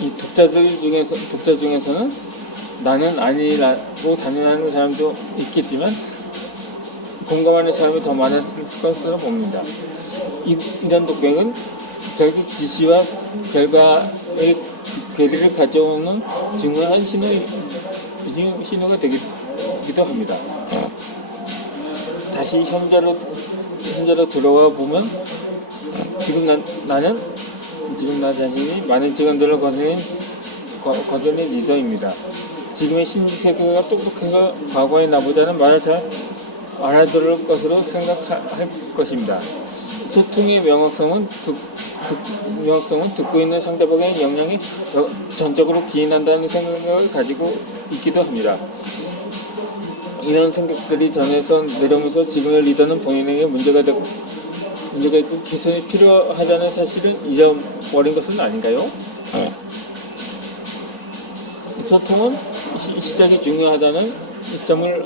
이 독자 중에서는 나는 아니라고 단언하는 사람도 있겠지만 공감하는 사람이 더 많았을 것으로 봅니다. 이런 독백은 결국 지시와 결과의 괴리를 가져오는 중요한 신호가 되기도 합니다. 다시 현재로 들어와 보면 지금 나 자신이 많은 직원들을 거두는 리더입니다. 지금의 신세계가 똑똑해서 과거의 나보다는 말을 잘 알아들을 것으로 생각할 것입니다. 소통의 명확성은 듣고 있는 상대방의 역량이 전적으로 기인한다는 생각을 가지고 있기도 합니다. 이런 생각들이 전에서 내려오면서 지금의 리더는 본인에게 문제가 있고 개선이 필요하다는 사실을 잊어버린 것은 아닌가요? 소통은 시작이 중요하다는 점을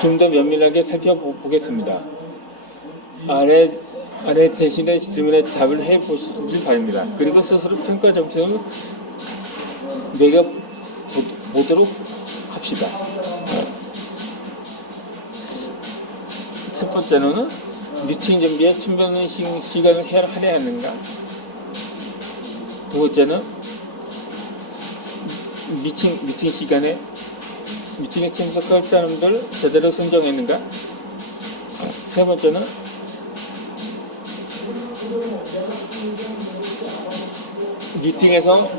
좀 더 면밀하게 살펴보겠습니다. 아래 제시된 질문에 답을 해보시길 바랍니다. 그리고 스스로 평가 점수를 매겨보도록 합시다. 첫 번째로는 미팅 준비에 충분한 시간을 할애하는가? 두 번째는 미팅 시간에 미팅에 참석할 사람들 제대로 선정했는가? 세 번째는 미팅에서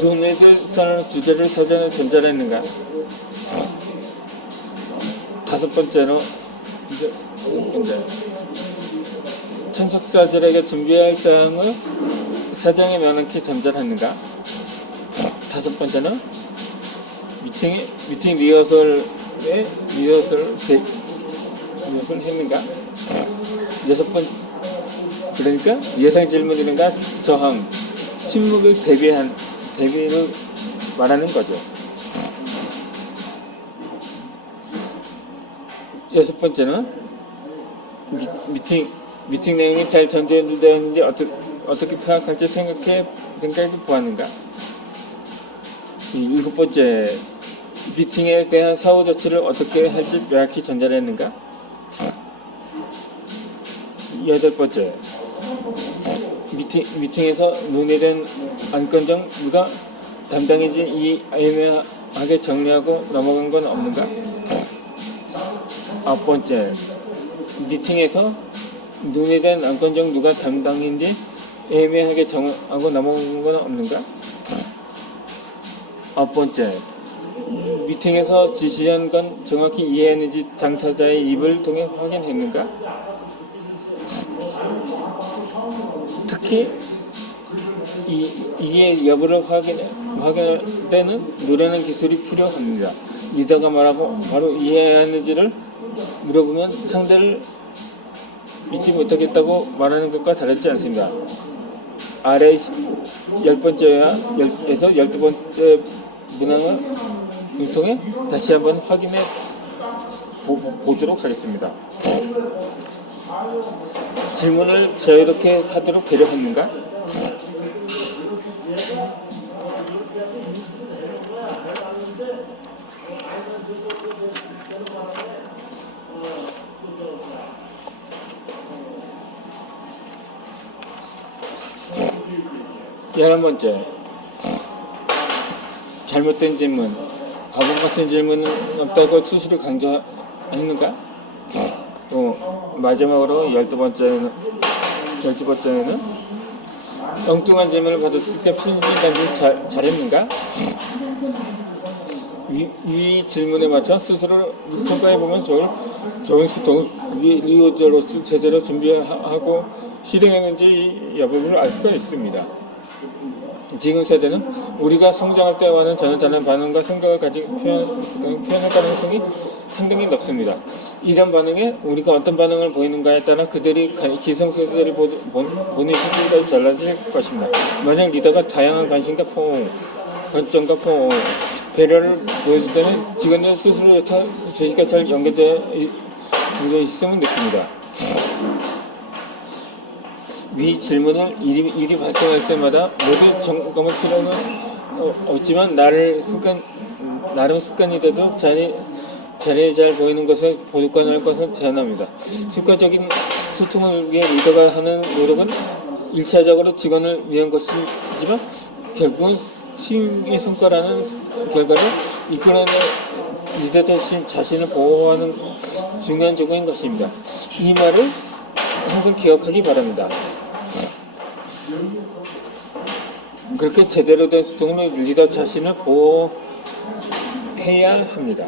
눈에 들 주제를 사전에 전달했는가? 다섯 번째는 참석자들에게 준비할 사항을 사전에 명확히 전달했는가? 다섯 번째는 미팅 리허설 했는가? 여섯 번 그러니까 예상 질문이든가 저항, 침묵을 대비를 말하는 거죠. 여섯 번째는 미팅 내용이 잘 전달되었는지 어떻게 파악할지 생각해 보았는가? 일곱 번째, 미팅에 대한 사후 조치를 어떻게 할지 명확히 전달했는가? 여덟 번째, 미팅에서 논의된 안건 누가 담당인지 애매하게 정리하고 넘어간 건 없는가? 아홉 번째, 미팅에서 논의된 안건 중 누가 담당인지 애매하게 정하고 넘어간 건 없는가? 아홉 번째, 미팅에서 지시한 건 정확히 이해했는지 당사자의 입을 통해 확인했는가? 특히 이게 여부를 확인할 때는 노래는 기술이 필요합니다. 리더가 말하고 바로 이해하는지를 물어보면 상대를 믿지 못하겠다고 말하는 것과 다르지 않습니다. 아래 10번째에서 12번째 문항을 통해 다시 한번 확인해 보도록 하겠습니다. 질문을 자유롭게 하도록 배려했는가? 열한 번째, 잘못된 질문, 바보 같은 질문은 없다고 스스로 강조하는가? 또 마지막으로 12번째는 엉뚱한 질문을 받았을 때 편집 단지 잘했는가? 위 질문에 맞춰 스스로 평가해보면 좋은 소통 리더로서 제대로 준비하고 실행했는지 여부를 알 수가 있습니다. 지금 세대는 우리가 성장할 때와는 전혀 다른 반응과 생각을 가지고 표현할 가능성이 상당히 높습니다. 이런 반응에 우리가 어떤 반응을 보이는가에 따라 그들이 기성세대를 보는 시기가 달라질 것입니다. 만약 리더가 다양한 관점과 배려를 보여줄 때는 직원들 스스로 제시가 잘 연결되어 동정시성을 느낍니다. 위 질문을 일이 발생할 때마다 모두 점검할 필요는 없지만 나름 습관이 돼도 자리에 잘 보이는 것을 보관할 것을 제안합니다. 효과적인 소통을 위해 리더가 하는 노력은 1차적으로 직원을 위한 것이지만 결국은 팀의 성과라는 결과를 이끌어낼 리더 대신 자신을 보호하는 중요한 조건인 것입니다. 이 말을 항상 기억하기 바랍니다. 그렇게 제대로 된 소통은 리더 자신을 보호해야 합니다.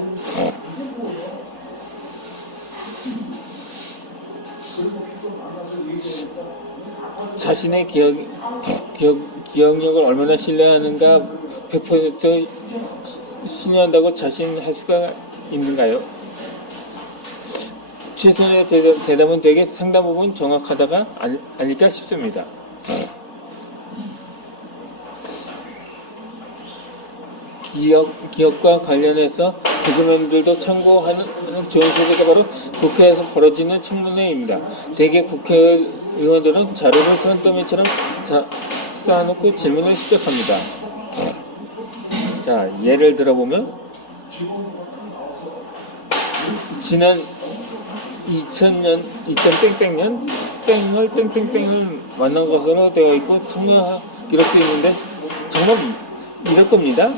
자신의 기억력을 얼마나 신뢰하는가 100% 신뢰한다고 자신할 수가 있는가요? 최선의 대답은 되게 상당 부분 정확하다가 아닐까 싶습니다. 기업과 관련해서 개그맨들도 참고하는 좋은 소재가 바로 국회에서 벌어지는 청문회입니다. 대개 국회의원들은 자료를 산더미처럼 쌓아놓고 질문을 시작합니다. 자, 예를 들어보면 지난 2000년, 2000땡땡년 땡을 땡땡땡을 만난 것으로 되어 있고 통화 기록도 있는데 정말 이럴 겁니다.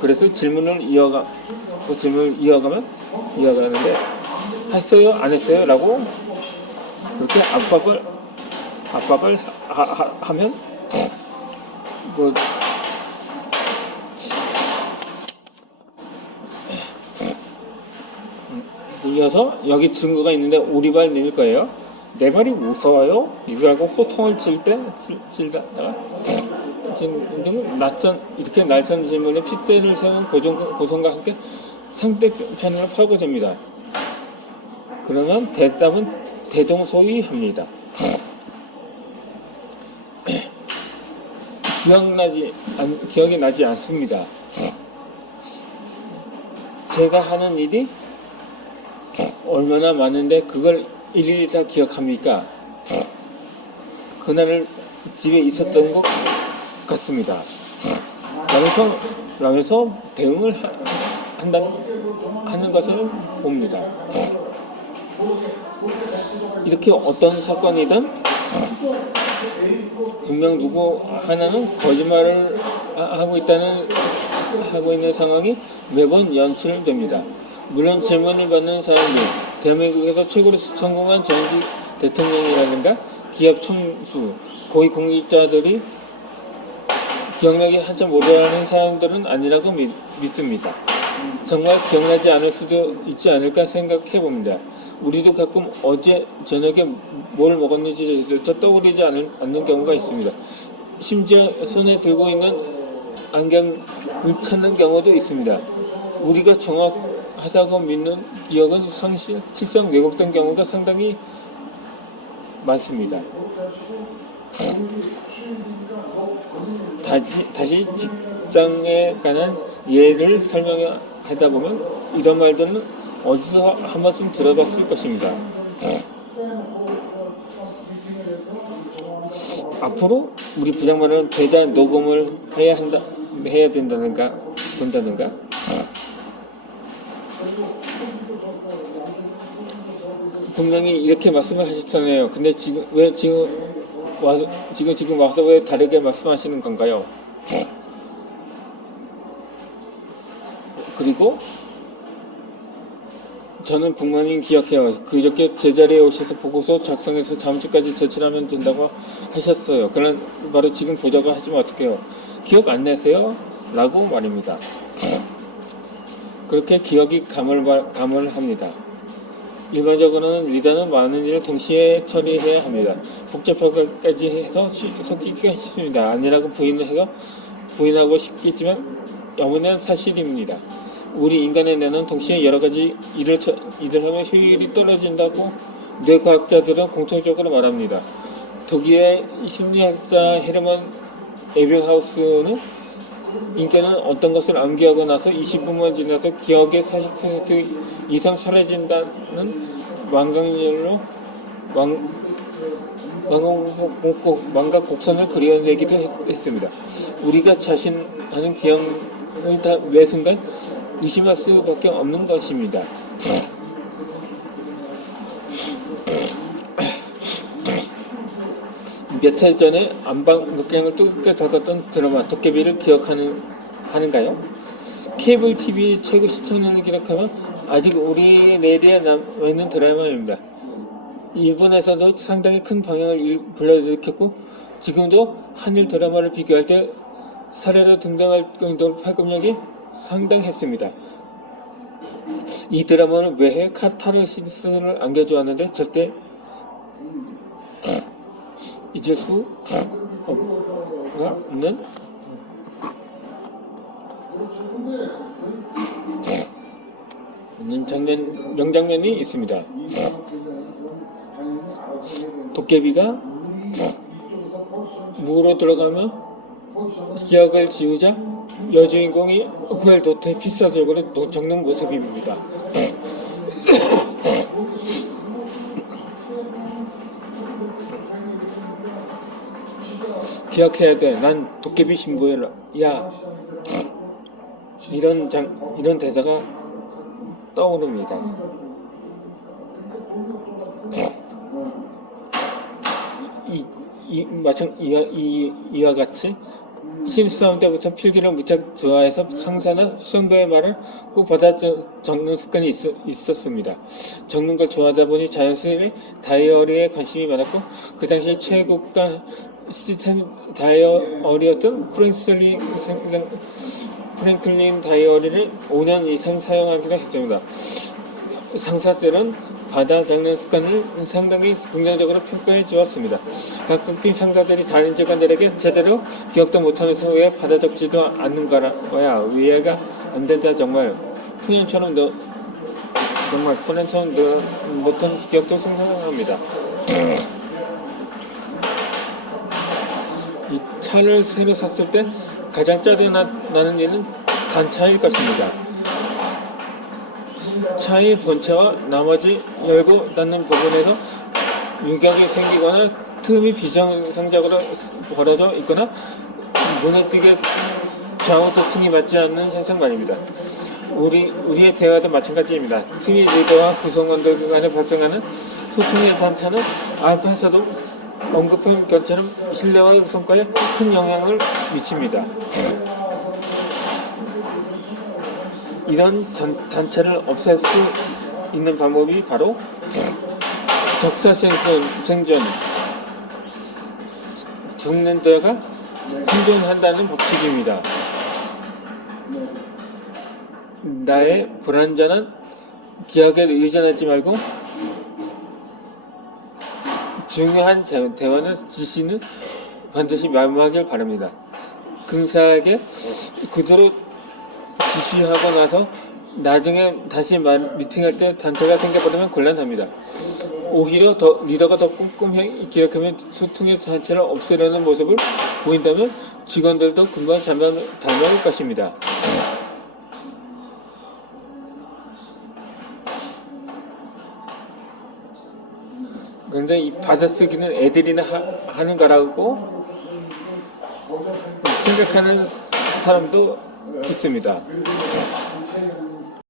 그래서 질문을 이어가는데 했어요? 안 했어요? 라고 그렇게 압박을 하면 이어서 여기 증거가 있는데 우리 발 내밀 거예요. 내 발이 무서워요? 이거하고 호통을 칠다가 이렇게 낯선 질문에 핏대를 세운 고성과 함께 상대편으로 파고듭니다. 그러면 대답은 대동소이합니다. 기억이 나지 않습니다. 제가 하는 일이 얼마나 많은데 그걸 일일이 다 기억합니까? 그날을 집에 있었던 것 같습니다. 라면서 대응을 하는 것을 봅니다. 이렇게 어떤 사건이든 분명 누구 하나는 거짓말을 하고 있는 상황이 매번 연출됩니다. 물론 질문을 받는 사람들, 대한민국에서 최고로 성공한 정직 대통령이라든가 기업 총수, 고위공직자들이 기억나기 한참 오래하는 사람들은 아니라고 믿습니다. 정말 기억나지 않을 수도 있지 않을까 생각해 봅니다. 우리도 가끔 어제 저녁에 뭘 먹었는지 떠오르지 않는 경우가 있습니다. 심지어 손에 들고 있는 안경을 찾는 경우도 있습니다. 우리가 정확하다고 믿는 기억은 실상 왜곡된 경우가 상당히 많습니다. 다시 직장에 관한 예를 설명하다 보면 이런 말들은 어디서 한 번쯤 들어봤을 것입니다. 앞으로 우리 부장만은 대자 녹음을 해야 된다는가 분명히 이렇게 말씀을 하셨잖아요. 근데 지금 와서 왜 다르게 말씀하시는 건가요? 그리고 저는 분명히 기억해요. 그저께 제자리에 오셔서 보고서 작성해서 다음 주까지 제출하면 된다고 하셨어요. 그럼 바로 지금 보자고 하시면 어떡해요? 기억 안 나세요? 라고 말입니다. 그렇게 기억이 가물합니다. 일반적으로는 리더는 많은 일을 동시에 처리해야 합니다. 복잡하게까지 해서 섞이기가 쉽습니다. 아니라고 부인하고 싶겠지만 어머니는 사실입니다. 우리 인간의 뇌는 동시에 여러 가지 일을 하면 효율이 떨어진다고 뇌과학자들은 공통적으로 말합니다. 독일의 심리학자 헤르만 에빙하우스는 인격은 어떤 것을 암기하고 나서 20분만 지나서 기억의 40% 이상 사라진다는 완강률로 망각 곡선을 그려내기도 했습니다. 우리가 자신하는 기억을 다 매 순간 의심할 수밖에 없는 것입니다. 몇 해 전에 안방 극장을 뜨겁게 달궜던 드라마 도깨비를 기억하는가요? 케이블 TV 최고 시청률을 기록하면 아직 우리 내리에 남아있는 드라마입니다. 일본에서도 상당히 큰 방향을 불러일으켰고 지금도 한일 드라마를 비교할 때 사례로 등장할 정도로 파급력이 상당했습니다. 이 드라마는 매해 카타르시스를 안겨주었는데 절대 잊을 수 없는 명장면이 있습니다. 도깨비가 무로 들어가며 기억을 지우자 여주인공이 그걸 도태 필사적으로 적는 모습입니다. 기억해야 돼. 난 도깨비 신부야. 이런 대사가 떠오릅니다. 이와 같이 신입사원 때부터 필기를 무척 좋아해서 상사나 수험배의 말을 꼭 받아 적는 습관이 있었습니다. 적는 걸 좋아하다 보니 자연스레 다이어리에 관심이 많았고 그 당시 최고가 시스템 다이어리였던 프랭클린 다이어리를 5년 이상 사용하기로 했습니다. 상사들은 받아 적는 습관을 상당히 긍정적으로 평가해 주었습니다. 가끔씩 상사들이 다른 직원들에게 제대로 기억도 못하면서 왜 받아 적지도 않는 거야? 이해가 안 된다. 정말 푸른처럼 못한 기억도 생성합니다. 이 차를 새로 샀을 때 가장 짜증나는 일은 단차일 것입니다. 차의 본체와 나머지 열고 닫는 부분에서 유격이 생기거나 틈이 비정상적으로 벌어져 있거나 눈에 띄게 좌우 터칭이 맞지 않는 현상 말입니다. 우리의 대화도 마찬가지입니다. 팀의 리더와 구성원들 간에 발생하는 소통의 단차는 앞에서도 언급한 것처럼 신뢰와 성과에 큰 영향을 미칩니다. 이런 단차를 없앨 수 있는 방법이 바로 적사생존, 죽는 자가 생존한다는 법칙입니다. 나의 불완전한 기억에 의존하지 말고 중요한 대화는 지시는 반드시 마무리하길 바랍니다. 근사하게 그대로 지시하고 나서 나중에 다시 미팅할 때 단체가 생겨버리면 곤란합니다. 오히려 리더가 더 꼼꼼히 기억하면 소통의 단체를 없애려는 모습을 보인다면 직원들도 금방 닮아올 것입니다. 그런데 이 받아쓰기는 애들이나 하는 거라고 생각하는 사람도 있습니다.